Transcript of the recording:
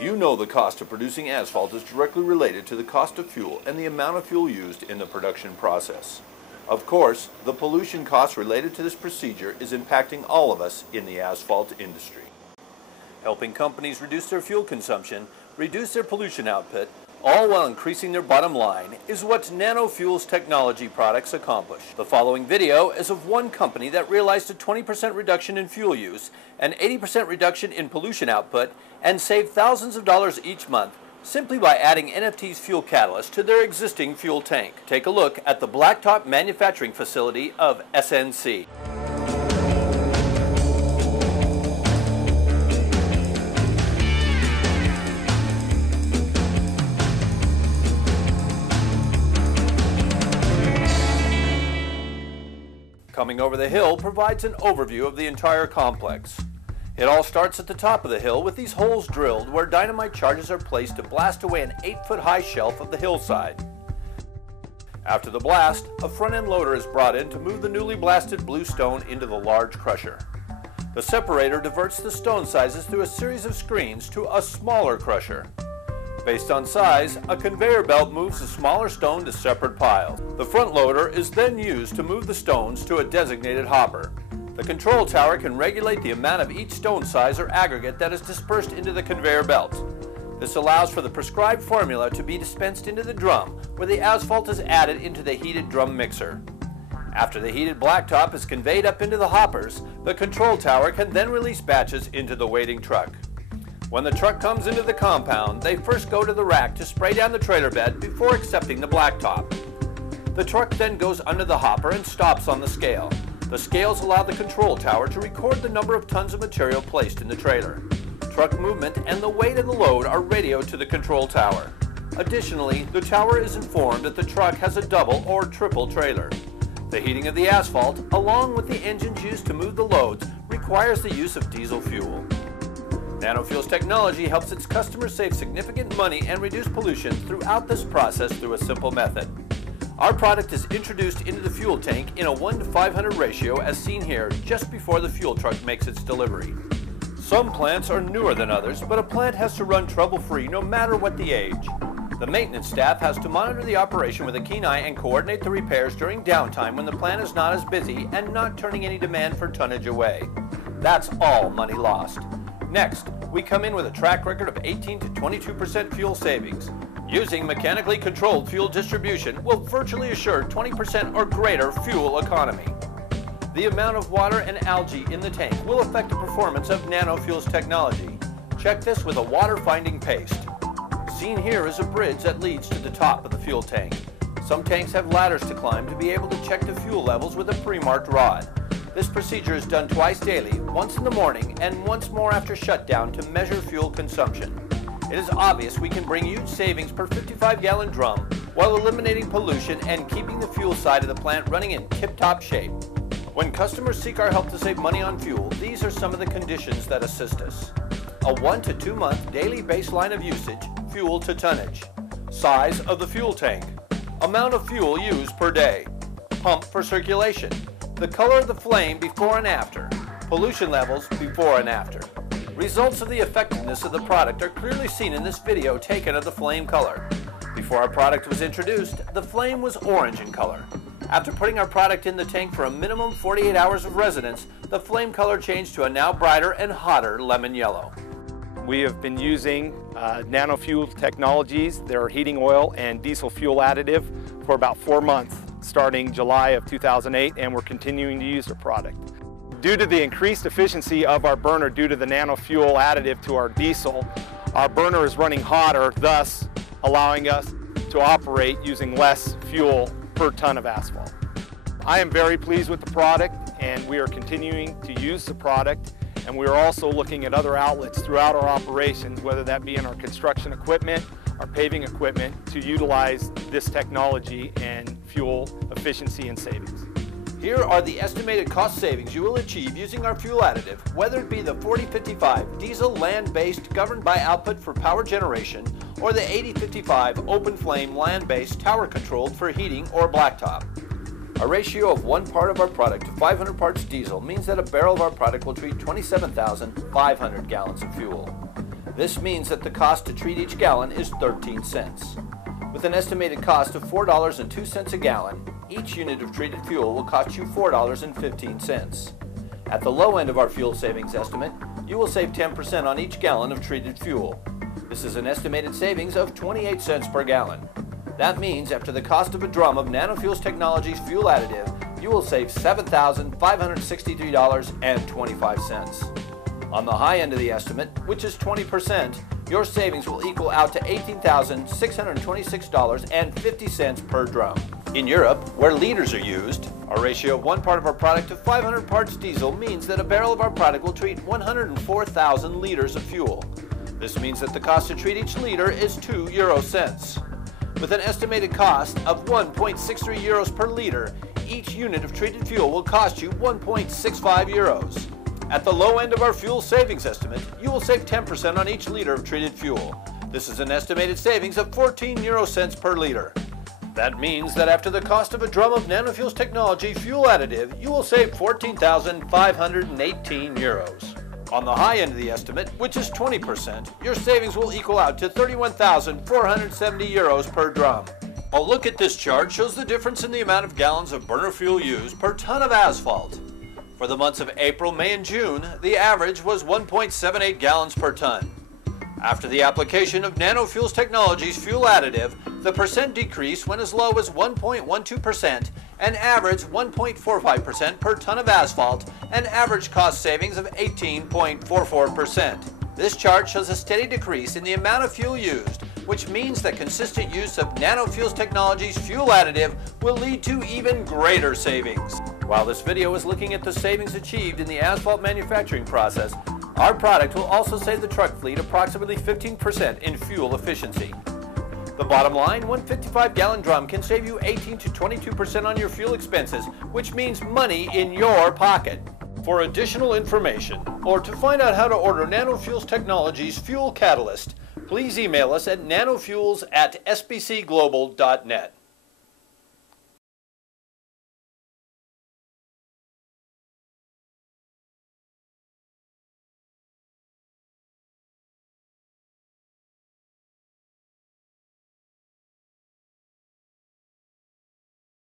You know the cost of producing asphalt is directly related to the cost of fuel and the amount of fuel used in the production process. Of course, the pollution costs related to this procedure is impacting all of us in the asphalt industry. Helping companies reduce their fuel consumption, reduce their pollution output, all while increasing their bottom line, is what NanoFuels technology products accomplish. The following video is of one company that realized a 20% reduction in fuel use, an 80% reduction in pollution output, and saved thousands of dollars each month simply by adding NFT's fuel catalyst to their existing fuel tank. Take a look at the blacktop manufacturing facility of SNC. Coming over the hill provides an overview of the entire complex. It all starts at the top of the hill with these holes drilled where dynamite charges are placed to blast away an 8-foot-high shelf of the hillside. After the blast, a front-end loader is brought in to move the newly blasted blue stone into the large crusher. The separator diverts the stone sizes through a series of screens to a smaller crusher. Based on size, a conveyor belt moves the smaller stone to separate piles. The front loader is then used to move the stones to a designated hopper. The control tower can regulate the amount of each stone size or aggregate that is dispersed into the conveyor belt. This allows for the prescribed formula to be dispensed into the drum, where the asphalt is added into the heated drum mixer. After the heated blacktop is conveyed up into the hoppers, the control tower can then release batches into the waiting truck. When the truck comes into the compound, they first go to the rack to spray down the trailer bed before accepting the blacktop. The truck then goes under the hopper and stops on the scale. The scales allow the control tower to record the number of tons of material placed in the trailer. Truck movement and the weight of the load are radioed to the control tower. Additionally, the tower is informed that the truck has a double or triple trailer. The heating of the asphalt, along with the engines used to move the loads, requires the use of diesel fuel. NanoFuels technology helps its customers save significant money and reduce pollution throughout this process through a simple method. Our product is introduced into the fuel tank in a 1:500 ratio as seen here just before the fuel truck makes its delivery. Some plants are newer than others, but a plant has to run trouble-free no matter what the age. The maintenance staff has to monitor the operation with a keen eye and coordinate the repairs during downtime when the plant is not as busy and not turning any demand for tonnage away. That's all money lost. Next, we come in with a track record of 18 to 22% fuel savings. Using mechanically controlled fuel distribution will virtually assure 20% or greater fuel economy. The amount of water and algae in the tank will affect the performance of NanoFuels technology. Check this with a water-finding paste. Seen here is a bridge that leads to the top of the fuel tank. Some tanks have ladders to climb to be able to check the fuel levels with a pre-marked rod. This procedure is done twice daily, once in the morning and once more after shutdown to measure fuel consumption. It is obvious we can bring huge savings per 55-gallon drum while eliminating pollution and keeping the fuel side of the plant running in tip-top shape. When customers seek our help to save money on fuel, these are some of the conditions that assist us. A 1 to 2 month daily baseline of usage, fuel to tonnage. Size of the fuel tank. Amount of fuel used per day. Pump for circulation. The color of the flame before and after. Pollution levels before and after. Results of the effectiveness of the product are clearly seen in this video taken of the flame color. Before our product was introduced, the flame was orange in color. After putting our product in the tank for a minimum 48 hours of residence, the flame color changed to a now brighter and hotter lemon yellow. We have been using NanoFuel technologies, their heating oil and diesel fuel additive, for about 4 months, starting July of 2008, and we're continuing to use the product. Due to the increased efficiency of our burner due to the NanoFuel additive to our diesel, our burner is running hotter, thus allowing us to operate using less fuel per ton of asphalt. I am very pleased with the product, and we are continuing to use the product, and we are also looking at other outlets throughout our operations, whether that be in our construction equipment, our paving equipment, to utilize this technology and fuel efficiency and savings. Here are the estimated cost savings you will achieve using our fuel additive, whether it be the 4055 diesel land-based governed by output for power generation or the 8055 open flame land-based tower controlled for heating or blacktop. A ratio of 1 part of our product to 500 parts diesel means that a barrel of our product will treat 27,500 gallons of fuel. This means that the cost to treat each gallon is 13 cents. With an estimated cost of $4.02 a gallon, each unit of treated fuel will cost you $4.15. At the low end of our fuel savings estimate, you will save 10% on each gallon of treated fuel. This is an estimated savings of 28 cents per gallon. That means after the cost of a drum of NanoFuels Technologies fuel additive, you will save $7,563.25. On the high end of the estimate, which is 20%, your savings will equal out to $18,626.50 per drum. In Europe, where liters are used, our ratio of 1 part of our product to 500 parts diesel means that a barrel of our product will treat 104,000 liters of fuel. This means that the cost to treat each liter is 2 euro cents. With an estimated cost of 1.63 euros per liter, each unit of treated fuel will cost you 1.65 euros. At the low end of our fuel savings estimate, you will save 10% on each liter of treated fuel. This is an estimated savings of 14 euro cents per liter. That means that after the cost of a drum of NanoFuels Technology fuel additive, you will save 14,518 euros. On the high end of the estimate, which is 20%, your savings will equal out to 31,470 euros per drum. A look at this chart shows the difference in the amount of gallons of burner fuel used per ton of asphalt. For the months of April, May, and June, the average was 1.78 gallons per ton. After the application of NanoFuels Technologies fuel additive, the percent decrease went as low as 1.12% and averaged 1.45% per ton of asphalt, an average cost savings of 18.44%. This chart shows a steady decrease in the amount of fuel used, which means that consistent use of NanoFuels Technologies fuel additive will lead to even greater savings. While this video is looking at the savings achieved in the asphalt manufacturing process, our product will also save the truck fleet approximately 15% in fuel efficiency. The bottom line, one 55-gallon drum can save you 18 to 22% on your fuel expenses, which means money in your pocket. For additional information, or to find out how to order NanoFuels Technologies fuel catalyst, please email us at nanofuels@sbcglobal.net.